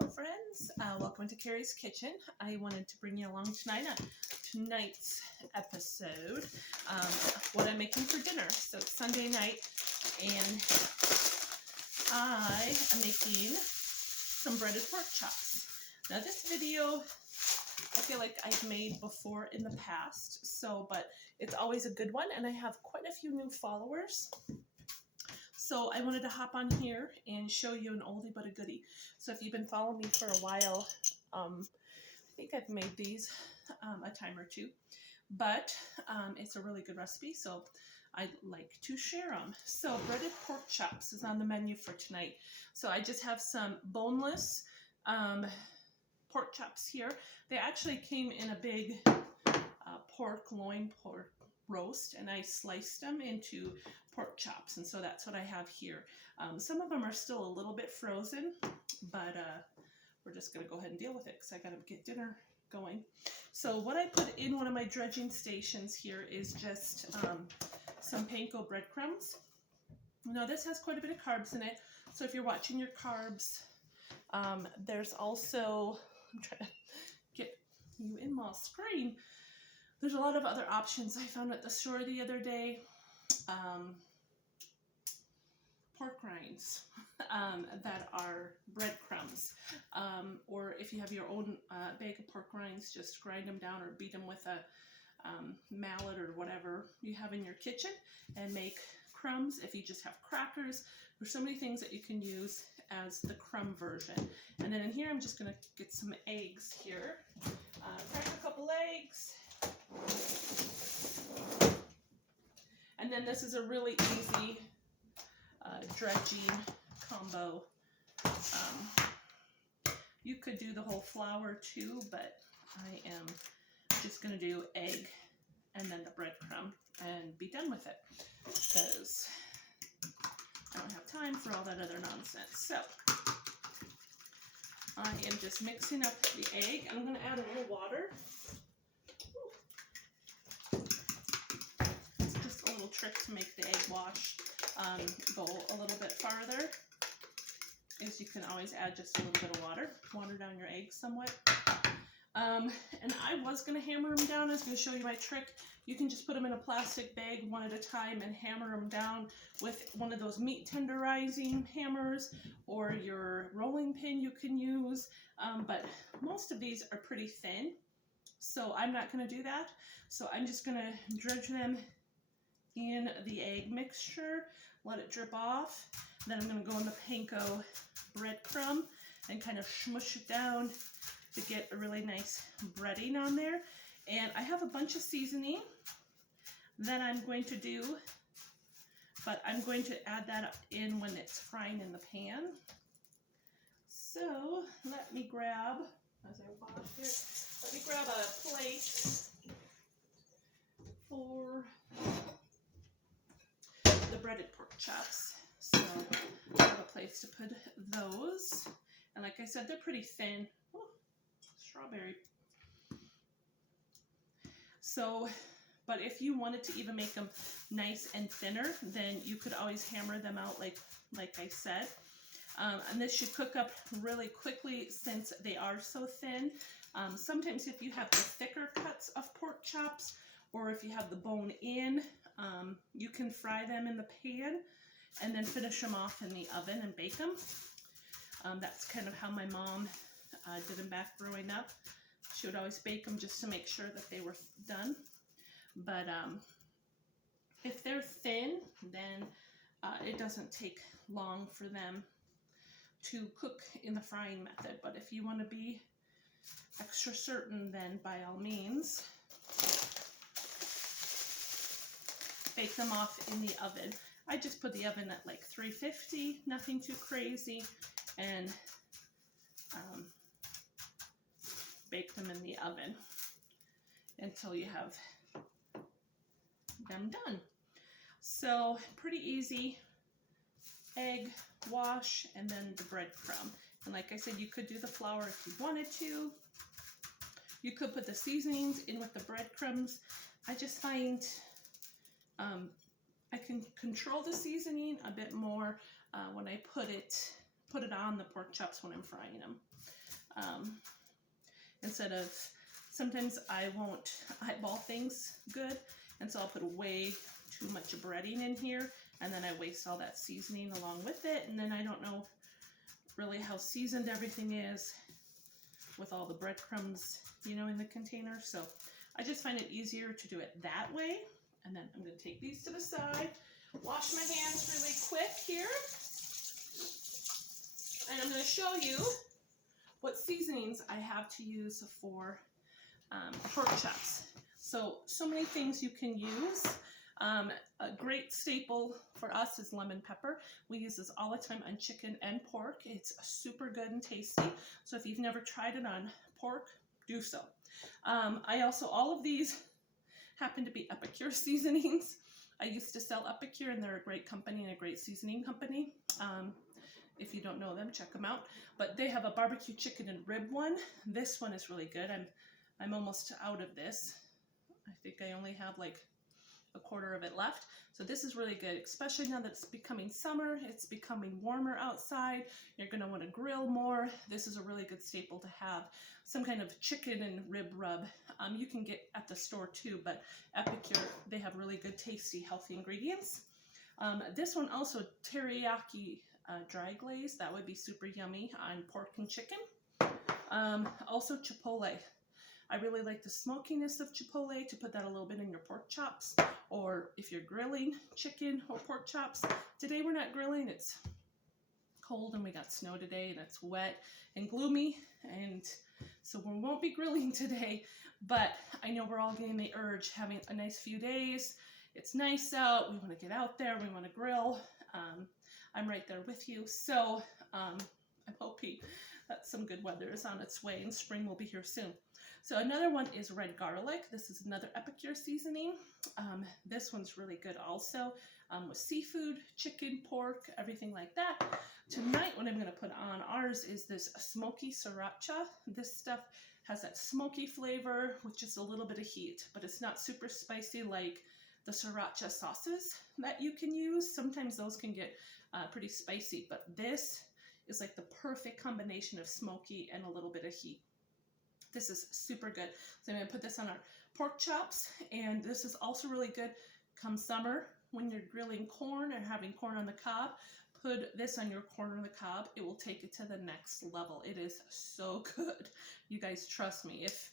Hello friends, welcome to Carrie's Kitchen. I wanted to bring you along tonight on tonight's episode, what I'm making for dinner. So it's Sunday night and I am making some breaded pork chops. Now this video I feel like I've made before in the past, but it's always a good one and I have quite a few new followers. So I wanted to hop on here and show you an oldie but a goodie. So if you've been following me for a while, I think I've made these a time or two, but it's a really good recipe, so I'd like to share them. So breaded pork chops is on the menu for tonight. So I just have some boneless pork chops here. They actually came in a big loin pork roast, and I sliced them into pork chops, and so that's what I have here. Some of them are still a little bit frozen, but we're just going to go ahead and deal with it because I got to get dinner going. So what I put in one of my dredging stations here is just some panko breadcrumbs. Now this has quite a bit of carbs in it, so if you're watching your carbs, there's also, I'm trying to get you in my screen, there's a lot of other options I found at the store the other day. Pork rinds that are breadcrumbs, or if you have your own bag of pork rinds, just grind them down or beat them with a mallet or whatever you have in your kitchen and make crumbs. If you just have crackers, there's so many things that you can use as the crumb version. And then in here I'm just going to get some eggs here, crack a couple eggs. And then this is a really easy dredging combo. You could do the whole flour too, but I am just going to do egg and then the breadcrumb and be done with it because I don't have time for all that other nonsense. So I am just mixing up the egg. I'm going to add a little water. Just a little trick to make the egg wash go a little bit farther is you can always add just a little bit of water down your eggs somewhat. And I was going to hammer them down. I was going to show you my trick. You can just put them in a plastic bag one at a time and hammer them down with one of those meat tenderizing hammers or your rolling pin you can use. But most of these are pretty thin, so I'm not going to do that. So I'm just going to dredge them in the egg mixture, let it drip off. Then I'm going to go in the panko breadcrumb and kind of smush it down to get a really nice breading on there. And I have a bunch of seasoning that I'm going to do, but I'm going to add that in when it's frying in the pan. So let me grab, as I wash here, let me grab a plate for the breaded pork chops. So I have a place to put those. And like I said, they're pretty thin. Oh, strawberry. So, but if you wanted to even make them nice and thinner, then you could always hammer them out like I said. And this should cook up really quickly since they are so thin. Sometimes if you have the thicker cuts of pork chops, or if you have the bone in, you can fry them in the pan and then finish them off in the oven and bake them. That's kind of how my mom did them back growing up. She would always bake them just to make sure that they were done. But if they're thin, then it doesn't take long for them to cook in the frying method. But if you want to be extra certain, then by all means, bake them off in the oven. I just put the oven at like 350, nothing too crazy, and bake them in the oven until you have them done. So pretty easy. Egg, wash, and then the breadcrumb. And like I said, you could do the flour if you wanted to. You could put the seasonings in with the breadcrumbs. I just find I can control the seasoning a bit more when I put it put it on the pork chops when I'm frying them. Instead of, sometimes I won't eyeball things good, and so I'll put way too much breading in here, and then I waste all that seasoning along with it, and then I don't know really how seasoned everything is with all the breadcrumbs, you know, in the container. So I just find it easier to do it that way. And then I'm going to take these to the side, wash my hands really quick here, and I'm going to show you what seasonings I have to use for pork chops. So many things you can use. A great staple for us is lemon pepper. We use this all the time on chicken and pork. It's super good and tasty. So if you've never tried it on pork, do so. I also, all of these happen to be Epicure seasonings. I used to sell Epicure, and they're a great company and a great seasoning company. If you don't know them, check them out. But they have a barbecue chicken and rib one. This one is really good. I'm almost out of this. I think I only have like a quarter of it left. So this is really good, especially now that it's becoming summer, it's becoming warmer outside. You're going to want to grill more. This is a really good staple to have. Some kind of chicken and rib rub. You can get at the store too, but Epicure, they have really good, tasty, healthy ingredients. This one also, teriyaki dry glaze. That would be super yummy on pork and chicken. Also chipotle. I really like the smokiness of chipotle, to put that a little bit in your pork chops, or if you're grilling chicken or pork chops. Today we're not grilling, it's cold and we got snow today and it's wet and gloomy, and so we won't be grilling today, but I know we're all getting the urge, having a nice few days. It's nice out, we want to get out there, we want to grill. I'm right there with you, so I'm hoping that some good weather is on its way and spring will be here soon. So another one is red garlic. This is another Epicure seasoning. This one's really good also, with seafood, chicken, pork, everything like that. Tonight, what I'm going to put on ours is this smoky sriracha. This stuff has that smoky flavor with just a little bit of heat, but it's not super spicy like the sriracha sauces that you can use. Sometimes those can get pretty spicy, but this is like the perfect combination of smoky and a little bit of heat. This is super good. So I'm going to put this on our pork chops, and this is also really good come summer when you're grilling corn or having corn on the cob. Put this on your corn on the cob. It will take it to the next level. It is so good. You guys trust me. If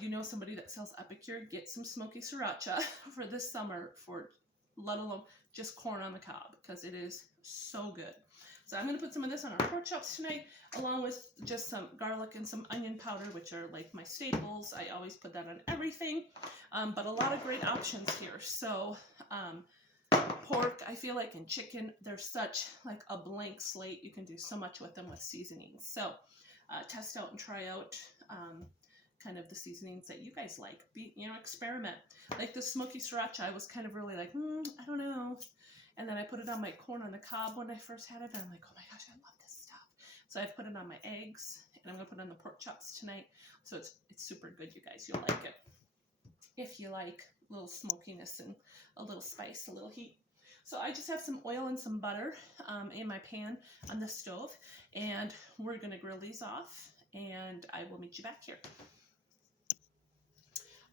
you know somebody that sells Epicure, get some smoky sriracha for this summer, for let alone just corn on the cob, because it is so good. So I'm going to put some of this on our pork chops tonight, along with just some garlic and some onion powder, which are like my staples. I always put that on everything, but a lot of great options here. So pork, I feel like, and chicken, they're such like a blank slate. You can do so much with them with seasonings. So test out and try out kind of the seasonings that you guys like. Experiment. Like the smoky sriracha, I was kind of really like, I don't know. And then I put it on my corn on the cob when I first had it, and I'm like, oh my gosh, I love this stuff. So I've put it on my eggs, and I'm going to put it on the pork chops tonight. So it's super good, you guys. You'll like it. If you like a little smokiness and a little spice, a little heat. So I just have some oil and some butter in my pan on the stove, and we're going to grill these off, and I will meet you back here.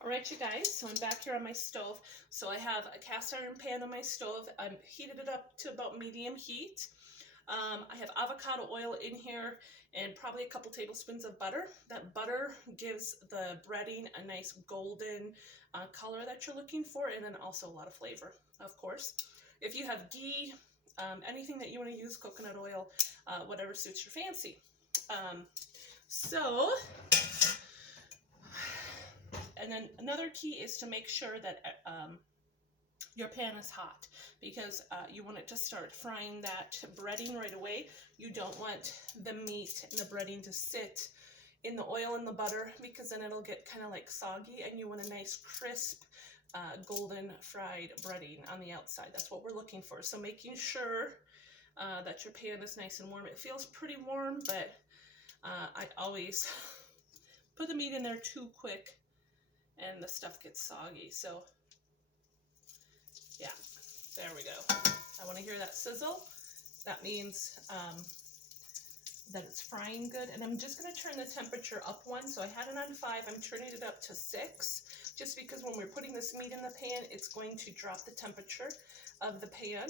All right, you guys, so I'm back here on my stove. So I have a cast iron pan on my stove. I've heated it up to about medium heat. I have avocado oil in here and probably a couple tablespoons of butter. That butter gives the breading a nice golden color that you're looking for, and then also a lot of flavor, of course. If you have ghee, anything that you want to use, coconut oil, whatever suits your fancy. And then another key is to make sure that your pan is hot, because you want it to start frying that breading right away. You don't want the meat and the breading to sit in the oil and the butter, because then it'll get kind of like soggy, and you want a nice crisp golden fried breading on the outside. That's what we're looking for. So making sure that your pan is nice and warm. It feels pretty warm, but I always put the meat in there too quick and the stuff gets soggy. So yeah, there we go. I want to hear that sizzle. That means that it's frying good. And I'm just going to turn the temperature up one. So I had it on 5. I'm turning it up to 6, just because when we're putting this meat in the pan, it's going to drop the temperature of the pan.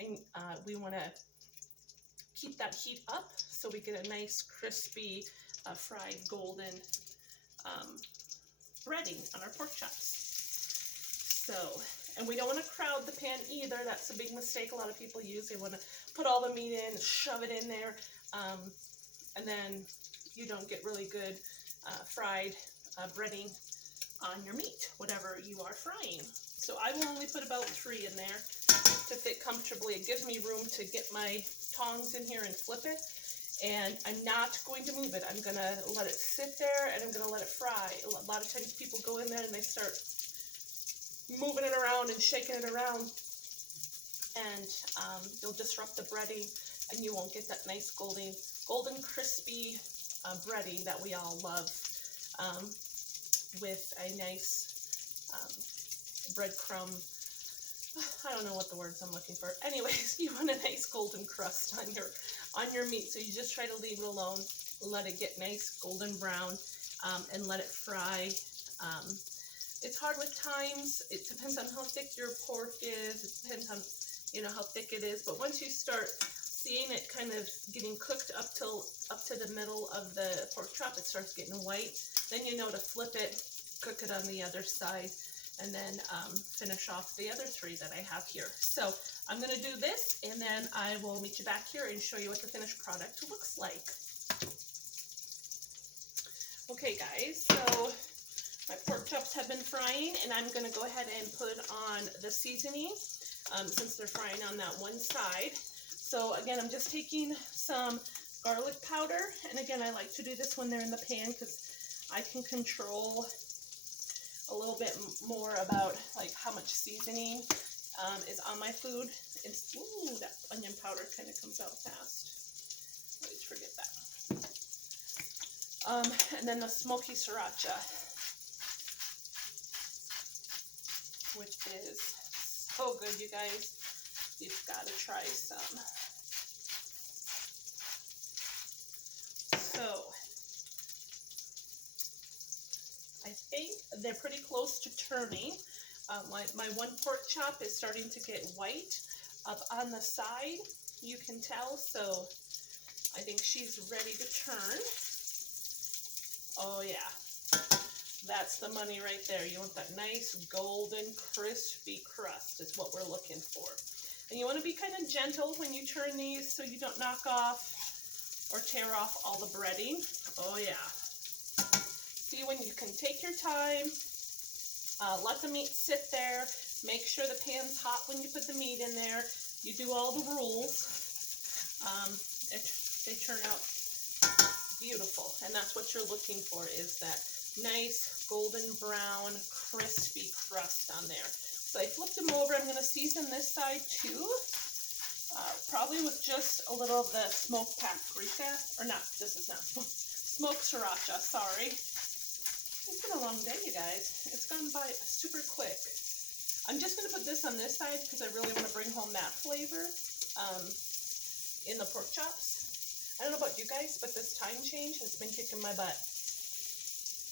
And we want to keep that heat up so we get a nice crispy fried golden breading on our pork chops. So, and we don't want to crowd the pan either. That's a big mistake a lot of people use. They want to put all the meat in, shove it in there, and then you don't get really good fried breading on your meat, whatever you are frying. So I will only put about 3 in there to fit comfortably. It gives me room to get my tongs in here and flip it. And I'm not going to move it. I'm going to let it sit there and I'm going to let it fry. A lot of times people go in there and they start moving it around and shaking it around, and you'll disrupt the breading and you won't get that nice golden crispy breading that we all love, with a nice breadcrumb. I don't know what the words I'm looking for. Anyways, you want a nice golden crust on your meat, so you just try to leave it alone, let it get nice golden brown, and let it fry. It's hard with times. It depends on how thick your pork is. It depends on, how thick it is. But once you start seeing it kind of getting cooked up to the middle of the pork chop, it starts getting white. Then you know to flip it, cook it on the other side, and then finish off the other 3 that I have here. So I'm going to do this, and then I will meet you back here and show you what the finished product looks like. Okay guys, so my pork chops have been frying, and I'm going to go ahead and put on the seasoning since they're frying on that one side. So again, I'm just taking some garlic powder, and again, I like to do this when they're in the pan because I can control a little bit more about like how much seasoning is on my food. It's, ooh, that onion powder kind of comes out fast. Always forget that. And then the smoky sriracha, which is so good, you guys. You've got to try some. So I think they're pretty close to turning. My one pork chop is starting to get white up on the side, you can tell, so I think she's ready to turn. Oh yeah, that's the money right there. You want that nice golden crispy crust is what we're looking for. And you want to be kind of gentle when you turn these so you don't knock off or tear off all the breading. Oh yeah. See, when you can take your time, let the meat sit there, make sure the pan's hot when you put the meat in there, you do all the rules, they turn out beautiful. And that's what you're looking for, is that nice golden brown crispy crust on there. So I flipped them over. I'm going to season this side too, probably with just a little of the smoked paprika, or not, this is not smoked sriracha, sorry. It's been a long day, you guys. It's gone by super quick. I'm just going to put this on this side because I really want to bring home that flavor in the pork chops. I don't know about you guys, but this time change has been kicking my butt.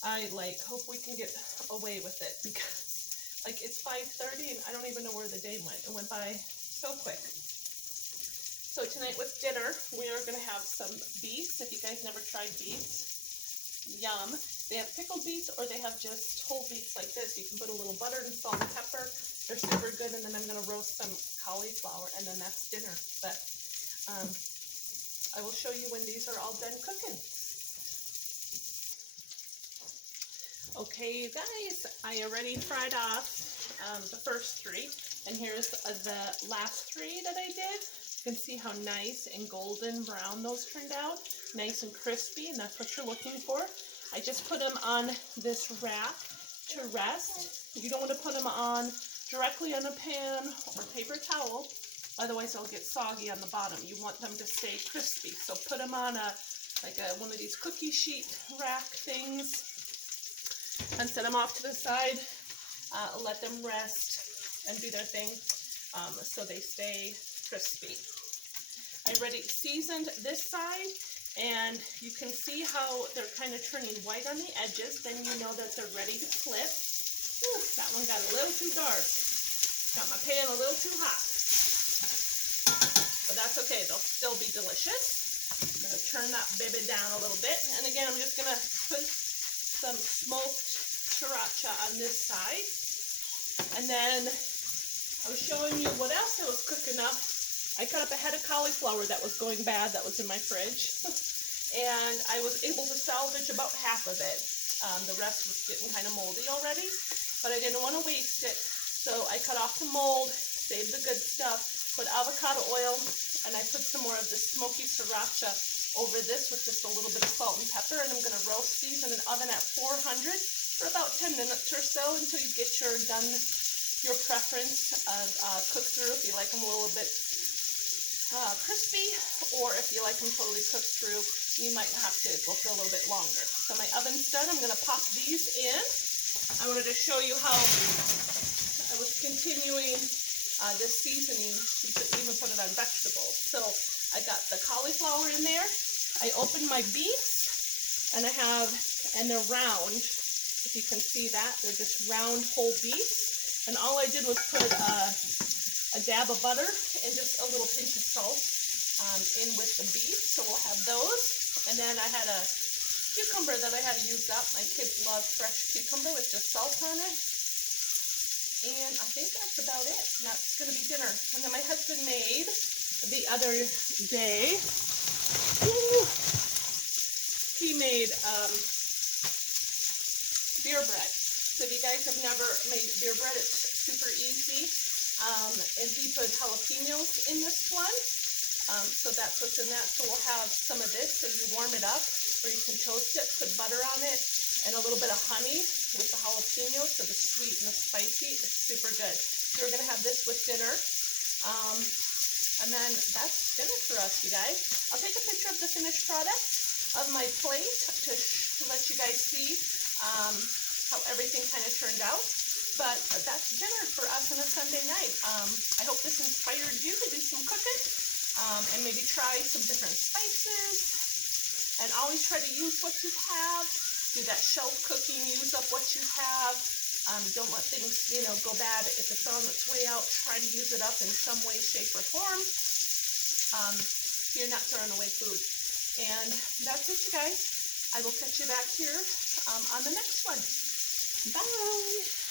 I hope we can get away with it because it's 5:30 and I don't even know where the day went. It went by so quick. So tonight with dinner, we are going to have some beets. If you guys never tried beets, yum. They have pickled beets or they have just whole beets like this. You can put a little butter and salt and pepper. They're super good. And then I'm going to roast some cauliflower, and then that's dinner. But I will show you when these are all done cooking. Okay, you guys, I already fried off the first 3. And here's the last 3 that I did. You can see how nice and golden brown those turned out. Nice and crispy, and that's what you're looking for. I just put them on this rack to rest. You don't want to put them on directly on a pan or paper towel, otherwise they'll get soggy on the bottom. You want them to stay crispy. So put them on one of these cookie sheet rack things and set them off to the side. Let them rest and do their thing so they stay crispy. I already seasoned this side, And you can see how they're kind of turning white on the edges. Then you know that they're ready to flip. Ooh, that one got a little too dark. Got my pan a little too hot. But that's okay, they'll still be delicious. I'm gonna turn that baby down a little bit. And again, I'm just gonna put some smoked sriracha on this side. And then I was showing you what else I was cooking up. I cut up a head of cauliflower that was going bad, that was in my fridge. And I was able to salvage about half of it. The rest was getting kind of moldy already, but I didn't want to waste it. So I cut off the mold, saved the good stuff, put avocado oil, and I put some more of the smoky sriracha over this with just a little bit of salt and pepper, and I'm going to roast these in an oven at 400 for about 10 minutes or so until you get your preference of cook through, if you like them a little bit crispy, or if you like them totally cooked through, you might have to go for a little bit longer. So my oven's done. I'm going to pop these in. I wanted to show you how I was continuing this seasoning to even put it on vegetables. So I got the cauliflower in there. I opened my beets, and they're round. If you can see that, they're just round whole beets. And all I did was put a dab of butter and just a little pinch of salt in with the beef, so we'll have those. And then I had a cucumber that I had used up. My kids love fresh cucumber with just salt on it. And I think that's about it. That's going to be dinner. And then my husband made the other day, he made beer bread. So if you guys have never made beer bread, it's super easy. And he put jalapenos in this one. So that's what's in that. So we'll have some of this. So you warm it up, or you can toast it, put butter on it, and a little bit of honey with the jalapenos. So the sweet and the spicy, it's super good. So we're going to have this with dinner. And then that's dinner for us, you guys. I'll take a picture of the finished product of my plate to let you guys see how everything kind of turned out. But that's dinner for us on a Sunday night. I hope this inspired you to do some cooking and maybe try some different spices. And always try to use what you have. Do that shelf cooking, use up what you have. Don't let things, go bad. If it's on its way out, try to use it up in some way, shape, or form. You're not throwing away food. And that's it, you guys. I will catch you back here on the next one. Bye.